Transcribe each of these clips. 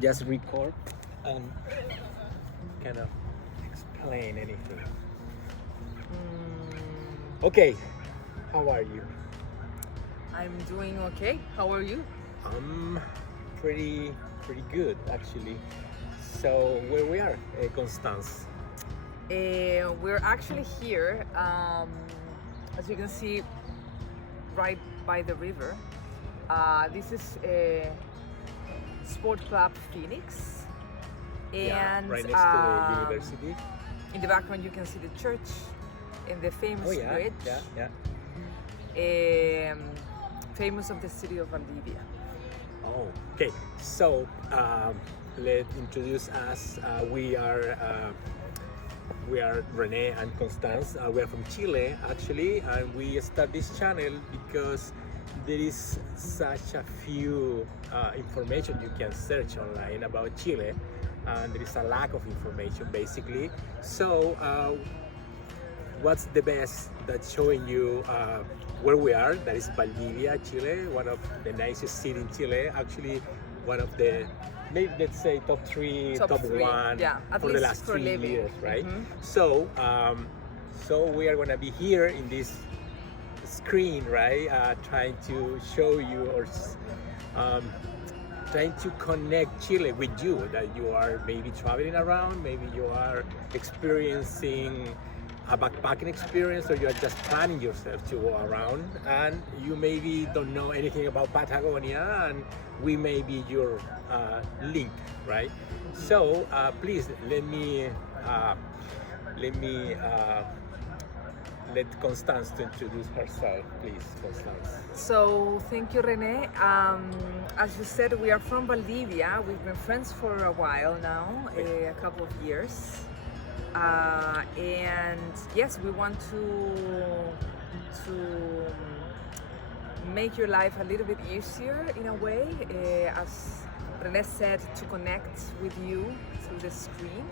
just record and kind of explain anything. Okay, how are you? I'm doing okay. How are you? I'm pretty good actually. So where we are, Constance? We're actually here, as you can see, right by the river. This is Sport Club Phoenix, and right next to the university. in the background you can see the church and the famous Oh yeah, bridge, famous of the city of Valdivia. Oh, okay. So let's introduce us. We are Rene and Constance. We are from Chile actually, and we start this channel because there is such a few information you can search online about Chile, and there is a lack of information basically. So what's the best that's showing you where we are? That is Valdivia, Chile, one of the nicest cities in Chile. Actually, one of the, maybe let's say top three, top three, one yeah, at for the least last for 3 living. years, right? Mhm. So, so we are gonna be here in this screen, right? Trying to show you or trying to connect Chile with you, that you are maybe traveling around, maybe you are experiencing a backpacking experience, or you are just planning yourself to go around, and you maybe don't know anything about Patagonia, and we may be your link, right? So please let Constance to introduce herself, please, Constance. So thank you, Rene. As you said, we are from Valdivia. We've been friends for a while now, a couple of years. And yes, we want to make your life a little bit easier in a way, as Rene said, to connect with you through the screen,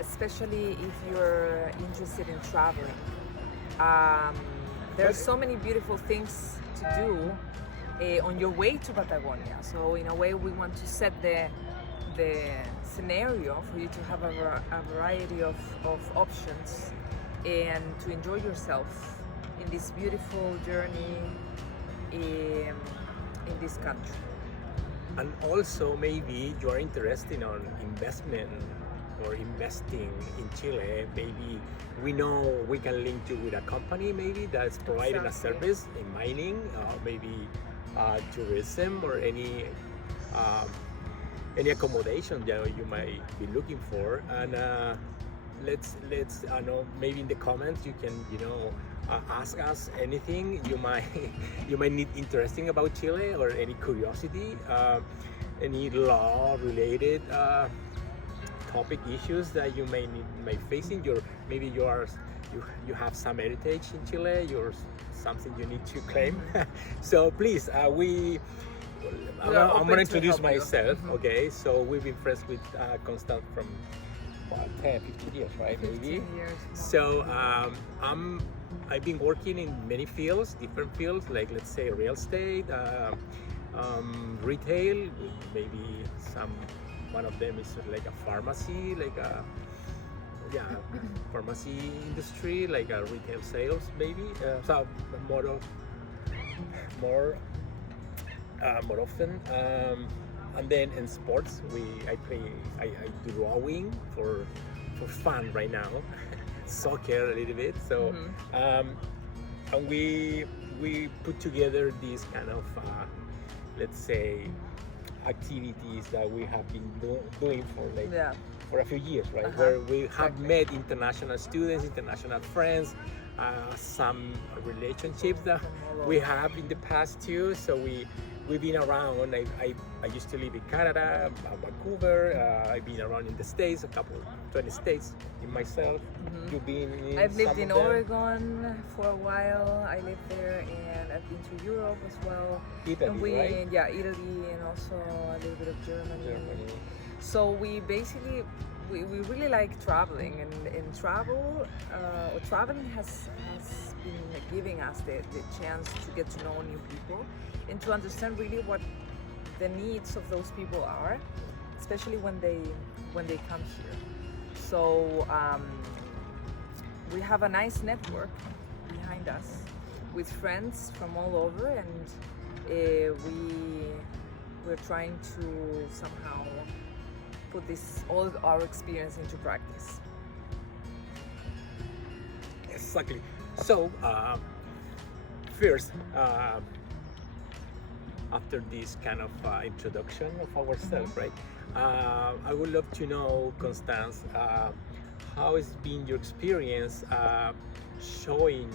especially if you're interested in traveling. There are so many beautiful things to do on your way to Patagonia. So in a way, we want to set the scenario for you to have a variety of options and to enjoy yourself in this beautiful journey in this country. And also maybe you are interested on investment or investing in Chile. Maybe we know we can link you with a company maybe that's providing a service in mining, maybe tourism, or any accommodation that you might be looking for. And let's know, maybe in the comments you can ask us anything you might you might need interesting about Chile, or any curiosity, any law related topic issues that you may facing. Maybe you have some heritage in Chile, you're something you need to claim. So please, I'm gonna introduce myself. Okay, so we've been friends with Constant from 10, 15 years, right? 15 maybe. years. So I've been working in many fields, different fields, like let's say real estate, retail, maybe one of them is like a pharmacy, like a pharmacy industry, like a retail sales maybe. So more often, and then in sports I do rowing for fun right now. Soccer a little bit. So and we put together these kind of let's say activities that we have been doing for a few years, right? Where we have met international students, international friends, some relationships that we have in the past too. So we've been around. I used to live in Canada, Vancouver. I've been around in the States, 20 states in myself. You've been in I've lived some in of them? Oregon for a while. I lived there, and I've been to Europe as well. Italy, and right? Yeah, Italy, and also a little bit of Germany. So we basically we really like traveling, and traveling has been giving us the chance to get to know new people and to understand really what the needs of those people are, especially when they come here. So we have a nice network behind us with friends from all over, and we're trying to somehow put all our experience into practice. Exactly. So first, after this kind of introduction of ourselves, right? I would love to know, Constance, how has been your experience showing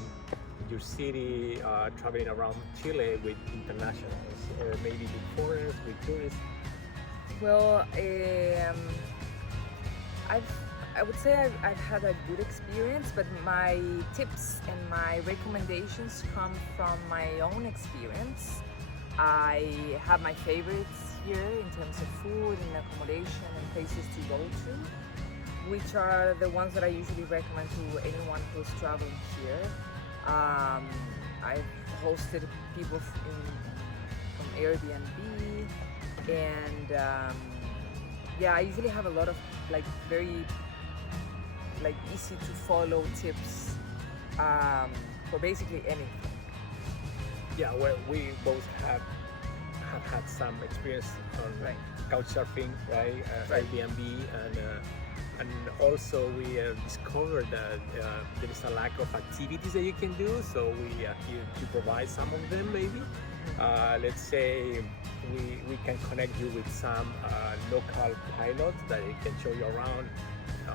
your city, traveling around Chile with internationals, or maybe with foreigners, with tourists? Well, I would say I've had a good experience, but my tips and my recommendations come from my own experience. I have my favorites here in terms of food and accommodation and places to go to, which are the ones that I usually recommend to anyone who's traveling here. I've hosted people from Airbnb, and I usually have a lot of very easy to follow tips for basically anything. Yeah, well, we both have had some experience on couch surfing, right? Airbnb, and also we discovered that there is a lack of activities that you can do. So we are here to provide some of them. Maybe let's say we can connect you with some local pilots that can show you around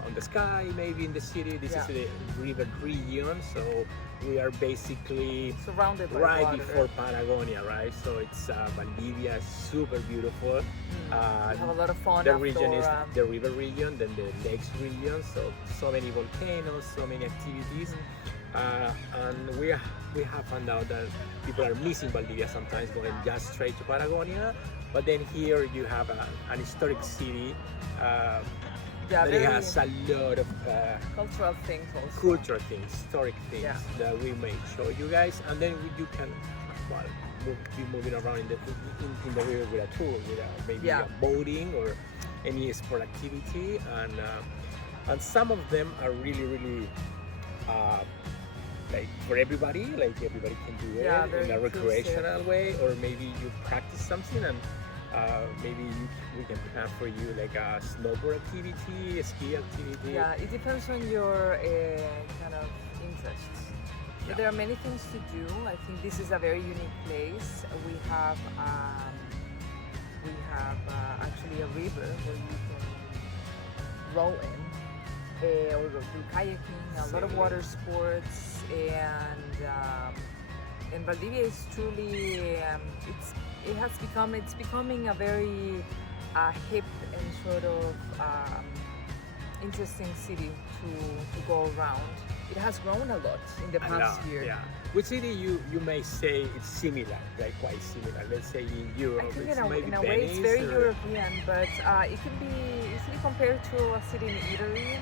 on the sky, maybe in the city. This is the river region, so we are basically surrounded by right water. Before Patagonia, right? So it's Valdivia is super beautiful. We have a lot of fauna. The region is the river region, then the lakes region. So many volcanoes, so many activities, and we have found out that people are missing Valdivia sometimes, going just straight to Patagonia. But then here you have an historic city. That it has a lot of cultural things also. Cultural things, historic things that we may show you guys, and then you can be moving around in the river with a tour, with maybe a boating or any sport activity, and some of them are really like for everybody, like everybody can do it in a recreational way, or maybe you practice something and maybe we can plan for you like a snowboard activity, a ski activity. Yeah, it depends on your kind of interests. But there are many things to do. I think this is a very unique place. We have actually a river where you can row in, or do kayaking, a lot of water sports, and Valdivia is truly it's becoming a very hip and sort of interesting city to go around. It has grown a lot in the past year. Yeah. Which city you may say it's similar, like quite similar? Let's say in Europe, I think it's in a way it's very European, but it can be easily compared to a city in Italy.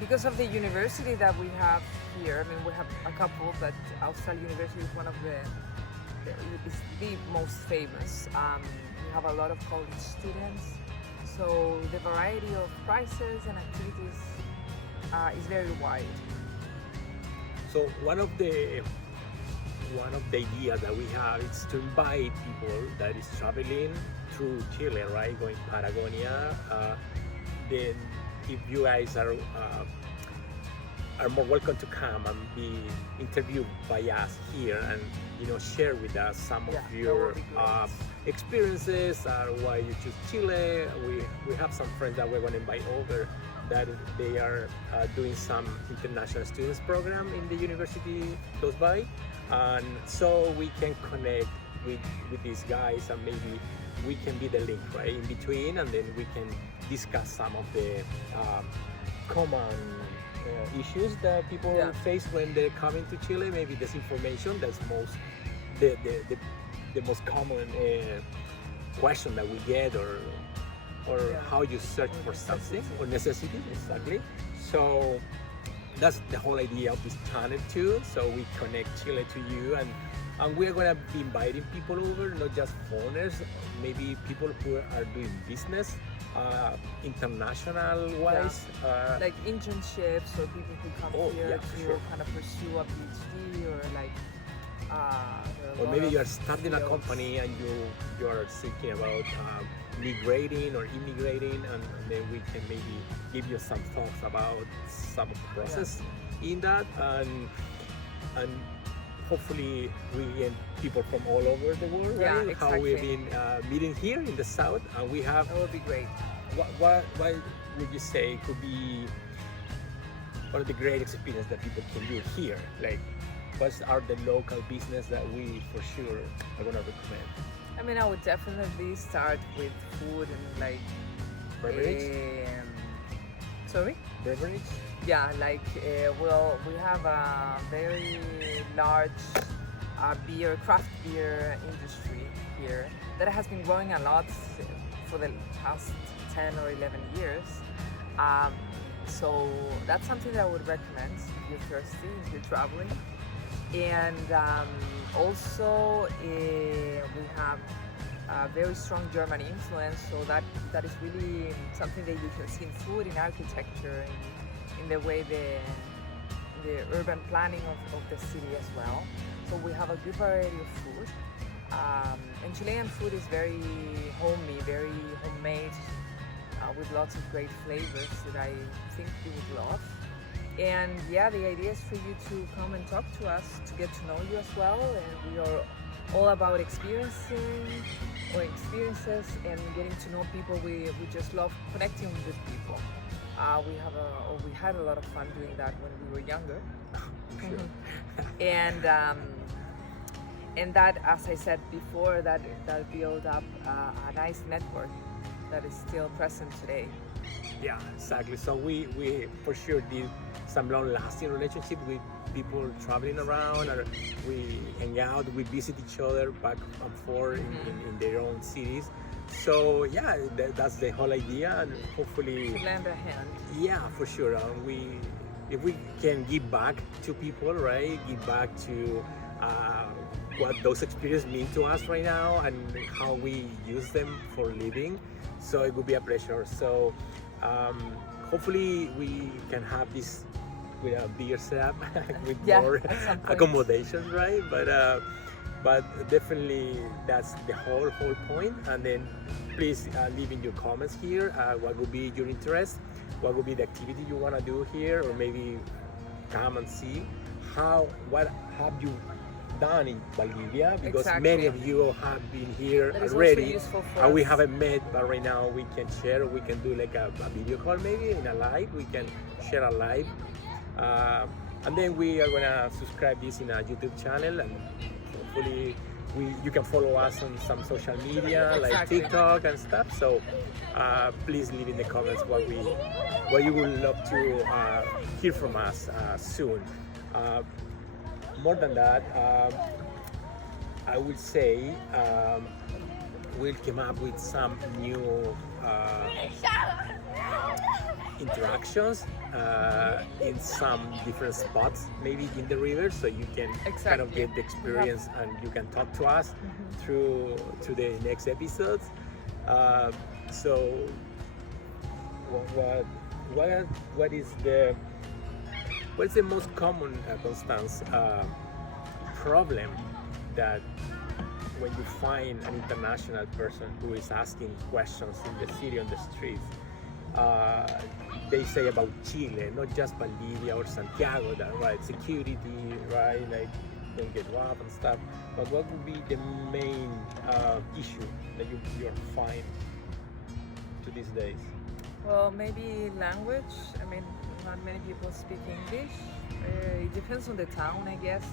Because of the university that we have here. I mean, we have a couple, but Austral University is one of the most famous. We have a lot of college students, so the variety of prices and activities is very wide. So one of the ideas that we have is to invite people that is traveling through Chile, right, going Patagonia. Then if you guys are more welcome to come and be interviewed by us here, and share with us some of your experiences, why you choose Chile. We have some friends that we're going to invite over that they are doing some international students program in the university close by, and so we can connect with these guys, and maybe we can be the link right in between, and then we can discuss some of the common issues that people face when they're coming to Chile. Maybe disinformation, that's the most common question that we get, or how you search for something, or necessity, exactly. So that's the whole idea of this channel too. So we connect Chile to you, and we're gonna be inviting people over, not just foreigners, maybe people who are doing business, international wise. Like internships or people who come here to sure. kind of pursue a PhD or like. Or maybe you're starting a company and you are thinking about migrating or immigrating, and then we can maybe give you some thoughts about some of the process in that, and hopefully we get people from all over the world. Yeah, right? exactly. How we've been meeting here in the south, and we have. That would be great. What would you say could be one of the great experiences that people can do here? Like, what are the local business that we for sure are gonna recommend? I mean, I would definitely start with food and like. Beverage? Sorry? Beverage? Yeah, like well, we have a very large craft beer industry here that has been growing a lot for the past 10 or 11 years. So that's something that I would recommend if you're thirsty, if you're traveling. And also we have a very strong German influence, so that is really something that you can see in food, in architecture, in the way the urban planning of the city as well. So we have a good variety of food. And Chilean food is very homey, very homemade, with lots of great flavors that I think you would love. And yeah, the idea is for you to come and talk to us, to get to know you as well. And we are all about experiencing or experiences and getting to know people. We just love connecting with people. We had a lot of fun doing that when we were younger. Sure. And that, as I said before, that built up a nice network that is still present today. Yeah, exactly. So we for sure did some long-lasting relationship with people traveling around, or we hang out, we visit each other back and forth in their own cities. So yeah, that's the whole idea, and hopefully To lend a hand. yeah, for sure. If we can give back to people, right? Give back to what those experiences mean to us right now and how we use them for living. So it would be a pleasure. So hopefully we can have this with a bigger setup with more accommodations, right? But definitely that's the whole point. And then please leave in your comments here what would be your interest, what would be the activity you want to do here, or maybe come and see what have you done in Bolivia, because many of you have been here already and we haven't met, but right now we can share, we can do like a video call, maybe in a live, we can share a live, and then we are gonna subscribe this in a YouTube channel, and hopefully you can follow us on some social media like TikTok and stuff. So please leave in the comments what you would love to hear from us soon. More than that, I would say we'll come up with some new interactions in some different spots, maybe in the river, so you can kind of get the experience and you can talk to us through to the next episodes. So what's the most common, Constance, problem that when you find an international person who is asking questions in the city, on the streets, they say about Chile, not just Bolivia or Santiago, that, right? Security, right? Like, don't get robbed and stuff. But what would be the main issue that you find to these days? Well, maybe language. I mean, not many people speak English. It depends on the town, I guess.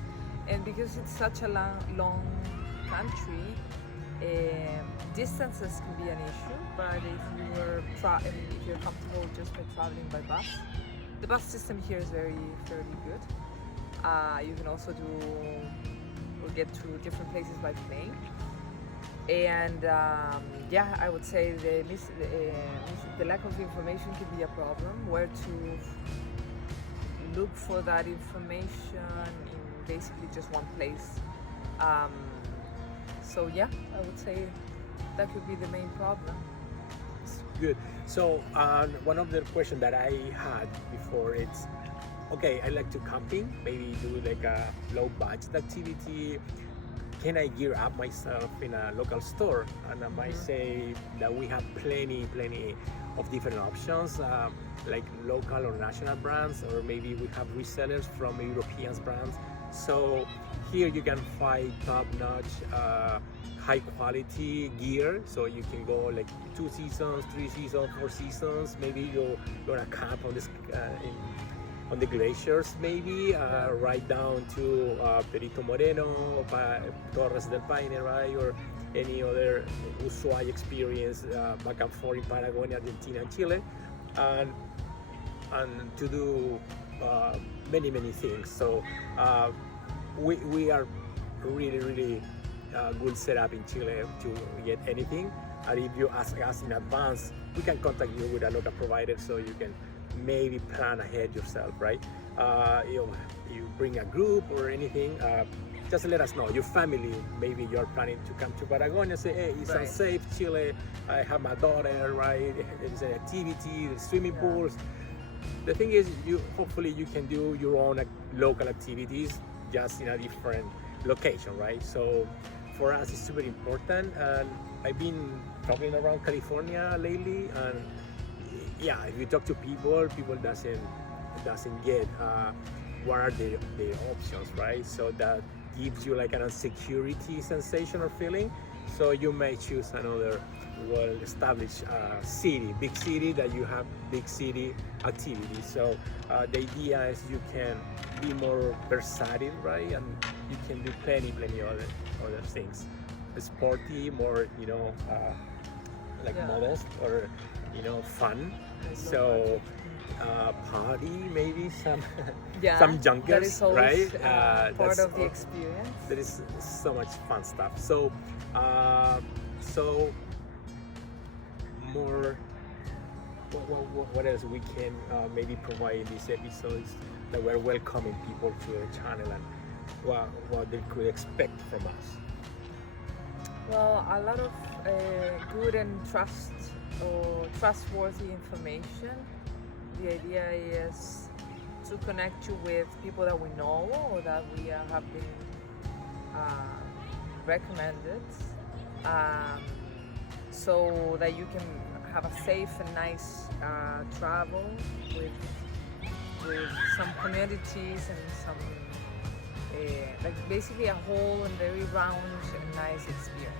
And because it's such a long country, distances can be an issue. But if you're comfortable just by traveling by bus, the bus system here is fairly good. You can also get to different places by plane. And yeah, I would say the lack of information can be a problem. look for that information in basically just one place. Um, so yeah, I would say that could be the main problem. Good. So one of the questions that I had before, it's okay, I like to camping, maybe do like a low budget activity. Can I gear up myself in a local store? And I might say that we have plenty of different options, like local or national brands, or maybe we have resellers from European brands. So here you can find top-notch, high quality gear, so you can go like 2 seasons, 3 seasons, 4 seasons. Maybe you're gonna camp on this on the glaciers, maybe right down to Perito Moreno, Torres del Paine, right, or any other Ushuaia experience back and forth in Patagonia, Argentina, and Chile, and to do many things. So we are really good setup in Chile to get anything. And if you ask us in advance, we can contact you with a local provider, so you can maybe plan ahead yourself, right? You bring a group or anything, just let us know. Your family, maybe you're planning to come to Patagonia, say, hey, it's unsafe, Chile, I have my daughter, right? There's an activity, there's swimming pools. The thing is, hopefully you can do your own local activities, just in a different location, right? So for us, it's super important. And I've been traveling around California lately, and yeah, if you talk to people doesn't get what are the options, right? So that gives you like an insecurity sensation or feeling. So you may choose another well-established big city that you have big city activities. So the idea is you can be more versatile, right? And you can do plenty other things. Sporty, more, modest, or fun. So party, maybe some junkers, right? Part of the experience. There is so much fun stuff. So more. What else we can maybe provide in these episodes that we're welcoming people to the channel, and what they could expect from us? Well, a lot of good and trustworthy information. The idea is to connect you with people that we know or that we have been recommended, so that you can have a safe and nice travel with some communities and some like basically a whole and very round and nice experience.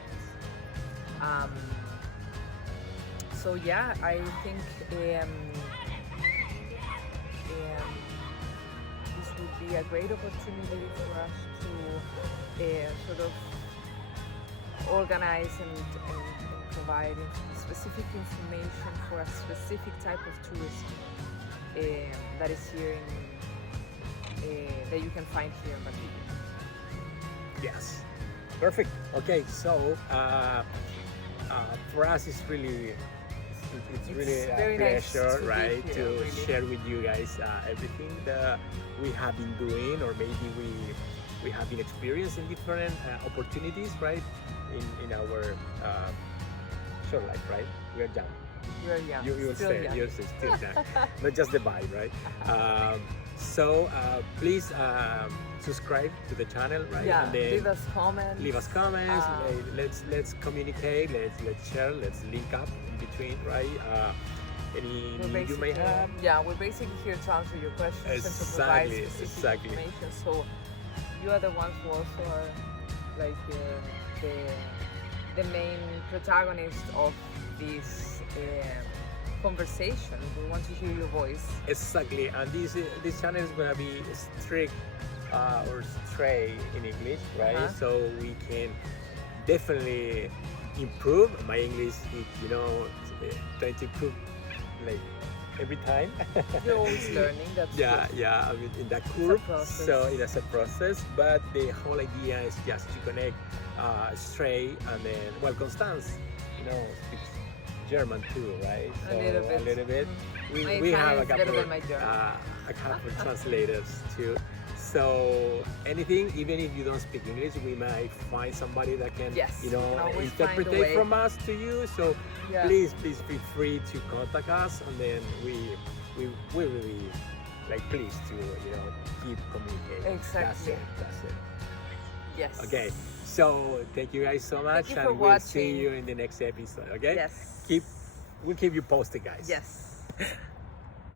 So yeah, I think this would be a great opportunity for us to sort of organize and provide specific information for a specific type of tourism that is here that you can find here in Bolivia. Yes, perfect. Okay, so for us, it's really a pleasure, nice right, here, to really share with you guys everything that we have been doing, or maybe we have been experiencing different opportunities, right, in our short life, right? We are young. You're young. You're still still young. you're still young. Not just the vibe, right? So please subscribe to the channel, right? Yeah, and then leave us comments. Let's communicate. Let's share. Let's link up in between, right? Any need you may have. Yeah, we're basically here to answer your questions and to provide specific information. So you are the ones who also are like the main protagonist of this conversation. We want to hear your voice. Exactly, and this channel is gonna be strict or stray in English, right? So we can definitely improve. My English is, trying to improve like every time. You're always learning. That's yeah, good. yeah. I mean, in that curve, so process. it's a process. But the whole idea is just to connect stray, and then Constance, speaks German too, right? A little bit. A little bit. My We have Italian is better than my German. a couple of translators too. So anything, even if you don't speak English, we might find somebody that can, Yes, you know, always find a interpret way. from us to you. So Yeah. please feel free to contact us, and then we will be like pleased to, you know, keep communicating. Exactly. That's it. Yes. Okay. So thank you guys so much, you and for we'll see watching. you in the next episode. Okay. Yes. We'll keep you posted, guys. Yes.